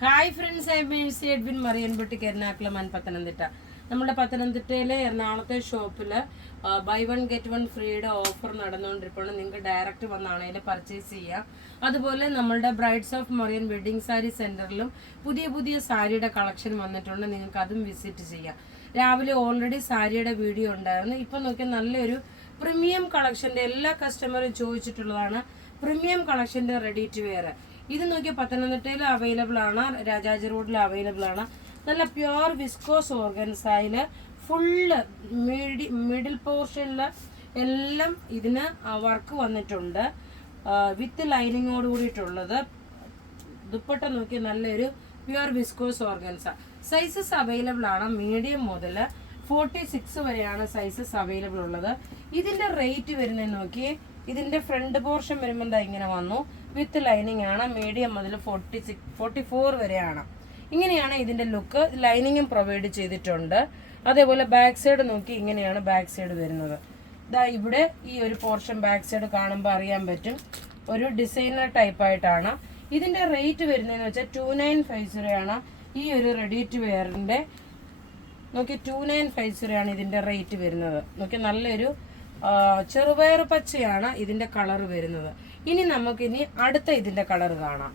Hi friends, I Mercy Edwin മറിയൻപെട്ടിക്ക് എറണാകുളം പത്തനംതിട്ട. നമ്മുടെ പത്തനംതിട്ടയിലെ എറണാകുളത്തെ ഷോപ്പിൽ ബൈ വൺ ഗെറ്റ് വൺ ഫ്രീയുടെ ഓഫർ നടന്നുകൊണ്ടിരിക്കുകയാണ്. നിങ്ങൾക്ക് ഡയറക്റ്റ് വന്നാണെങ്കിൽ പർച്ചേസ് ചെയ്യാം. അതുപോലെ നമ്മളുടെ brides of Marian wedding sari സെന്ററിലും പുതിയ പുതിയ സാരിയുടെ കളക്ഷൻ വന്നിട്ടുണ്ട്. നിങ്ങൾക്ക് അതും വിസിറ്റ് ചെയ്യാം. രാവിലെ ഓൾറെഡി സാരിയുടെ വീഡിയോ ഉണ്ടായിരുന്നു. ഇപ്പം നോക്കിയാൽ നല്ലൊരു പ്രീമിയം കളക്ഷൻ്റെ എല്ലാ കസ്റ്റമറും ചോദിച്ചിട്ടുള്ളതാണ്. പ്രീമിയം കളക്ഷൻ്റെ റെഡി ടു വെയർ ഇത് നോക്കിയാൽ പത്തനംതിട്ടയിൽ അവൈലബിൾ ആണ്, രാജാജി റോഡിൽ അവൈലബിൾ ആണ്. നല്ല പ്യുവർ വിസ്കോസ് ഓർഗൻസായിൽ ഫുള്ള് മിഡിൽ പോർഷനിൽ എല്ലാം ഇതിന് വർക്ക് വന്നിട്ടുണ്ട്. വിത്ത് ലൈനിങ്ങോട് കൂടിയിട്ടുള്ളത്. ദുപ്പട്ട നോക്കി നല്ലൊരു pure viscous organza. Sizes available ആണ്. മീഡിയം മുതൽ 46 വരെയാണ് സൈസസ് അവൈലബിൾ ഉള്ളത്. ഇതിന്റെ റേറ്റ് വരുന്നത് നോക്കി, ഇതിന്റെ ഫ്രണ്ട് പോർഷൻ വരുമ്പോൾ ഇങ്ങനെ വന്നു. വിത്ത് ലൈനിങ് ആണ്. മീഡിയം മുതൽ 44 വരെയാണ്. ഇങ്ങനെയാണ് ഇതിന്റെ ലുക്ക്. ലൈനിങ്ങും പ്രൊവൈഡ് ചെയ്തിട്ടുണ്ട്. അതേപോലെ ബാക്ക് സൈഡ് നോക്കി, ഇങ്ങനെയാണ് ബാക്ക് സൈഡ് വരുന്നത്. ഇതാ ഇവിടെ ഈ ഒരു പോർഷൻ ബാക്ക് സൈഡ് കാണുമ്പോൾ അറിയാൻ പറ്റും, ഒരു ഡിസൈനർ ടൈപ്പ് ആയിട്ടാണ്. ഇതിന്റെ റേറ്റ് വരുന്നതെന്ന് വെച്ചാൽ 2950 ആണ്. ഈ ഒരു റെഡി ടു വെയറിന്റെ നോക്കി 2950 ആണ് ഇതിന്റെ റേറ്റ് വരുന്നത്. നോക്കി നല്ലൊരു ചെറുപയർ പച്ചയാണ് ഇതിന്റെ കളർ വരുന്നത്. ഇനി നമുക്കിനി അടുത്ത ഇതിന്റെ കളർ കാണാം.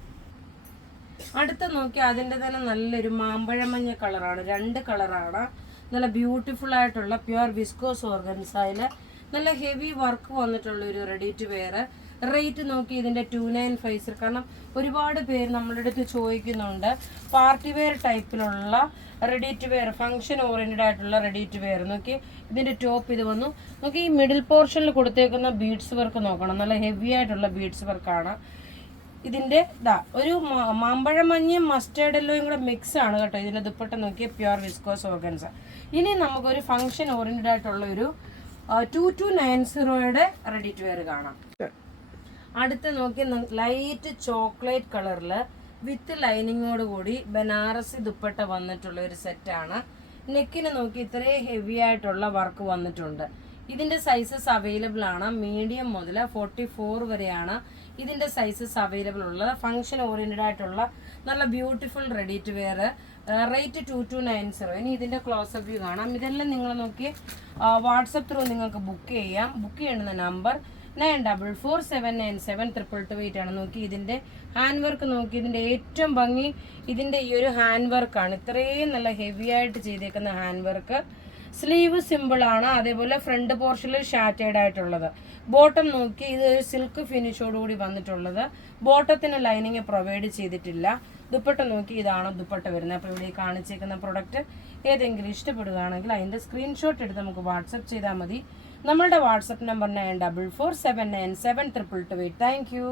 അടുത്ത നോക്കി അതിന്റെ തന്നെ നല്ലൊരു മാമ്പഴമഞ്ഞ കളറാണ്. 2 കളറാണ്. നല്ല ബ്യൂട്ടിഫുൾ ആയിട്ടുള്ള പ്യുവർ വിസ്കോസ് ഓർഗൻസായില് നല്ല ഹെവി വർക്ക് വന്നിട്ടുള്ള ഒരു റെഡി ടു വെയർ. റേറ്റ് നോക്കി ഇതിന്റെ 2950. കാരണം ഒരുപാട് പേര് നമ്മളുടെ അടുത്ത് ചോദിക്കുന്നുണ്ട് പാർട്ടി വെയർ ടൈപ്പിലുള്ള ready to wear, function oriented ആയിട്ടുള്ള റെഡി ടു വെയർ. നോക്കി ഇതിന്റെ ടോപ്പ് ഇത് വന്നു. നോക്കി ഈ മിഡിൽ പോർഷനിൽ കൊടുത്തേക്കുന്ന ബീഡ്സ് വർക്ക് നോക്കണം. നല്ല ഹെവി ആയിട്ടുള്ള ബീഡ്സ് വർക്കാണ് ഇതിന്റെ. ഒരു മാമ്പഴമഞ്ഞയും മസ്റ്റേർഡ് എല്ലോയും കൂടെ മിക്സ് ആണ് കേട്ടോ. ഇതിന്റെ ദുപ്പട്ട നോക്കിയ പ്യുവർ വിസ്കോസ് ഓർഗൻസ. ഇനി നമുക്കൊരു ഫംഗ്ഷൻ ഓറിയന്റഡ് ആയിട്ടുള്ള ഒരു 2290യുടെ റെഡി ടു വെയർ കാണാം. അടുത്ത് നോക്കി ലൈറ്റ് ചോക്ലേറ്റ് കളറിൽ വിത്ത് ലൈനിങ്ങോട് കൂടി ബനാറസി ദുപ്പട്ട വന്നിട്ടുള്ള ഒരു സെറ്റാണ്. നെക്കിന് നോക്കി ഇത്രയും ഹെവി ആയിട്ടുള്ള വർക്ക് വന്നിട്ടുണ്ട്. ഇതിന്റെ സൈസസ് അവൈലബിൾ ആണ്. മീഡിയം മുതൽ 44 വരെയാണ് ഇതിന്റെ സൈസസ് അവൈലബിൾ ഉള്ളത്. ഫംഗ്ഷൻ ഓറിയന്റഡ് ആയിട്ടുള്ള നല്ല beautiful ready to wear. Rate 2290. ഇനി ഇതിന്റെ ക്ലോസപ്പ് വ്യൂ കാണാം. ഇതെല്ലാം നിങ്ങൾ നോക്കി വാട്സപ്പ് ത്രൂ നിങ്ങൾക്ക് ബുക്ക് ചെയ്യാം. ബുക്ക് ചെയ്യുന്ന നമ്പർ 9447972228 ആണ്. നോക്കി ഇതിന്റെ ഹാൻഡ് വർക്ക് നോക്കി. ഇതിന്റെ ഏറ്റവും ഭംഗി ഇതിന്റെ ഈ ഒരു ഹാൻഡ് വർക്കാണ്. ഇത്രയും നല്ല ഹെവി ആയിട്ട് ചെയ്തേക്കുന്ന ഹാൻഡ് വർക്ക്. സ്ലീവ് സിമ്പിൾ ആണ്. അതേപോലെ ഫ്രണ്ട് പോർഷനിൽ ഷാറ്റേഡ് ആയിട്ടുള്ളത്. ബോട്ടം നോക്കി ഇത് ഒരു സിൽക്ക് ഫിനിഷോടുകൂടി വന്നിട്ടുള്ളത്. ബോട്ടത്തിന് ലൈനിങ് പ്രൊവൈഡ് ചെയ്തിട്ടില്ല. ദുപ്പട്ട നോക്കി ഇതാണ് ദുപ്പട്ട വരുന്നത്. അപ്പോൾ ഇവിടെ കാണിച്ചേക്കുന്ന പ്രൊഡക്റ്റ് ഏതെങ്കിലും ഇഷ്ടപ്പെടുകയാണെങ്കിൽ അതിന്റെ സ്ക്രീൻഷോട്ട് എടുത്ത് നമുക്ക് വാട്സപ്പ് ചെയ്താൽ മതി. നമ്മളുടെ വാട്സപ്പ് നമ്പർ 9447972228. Thank you.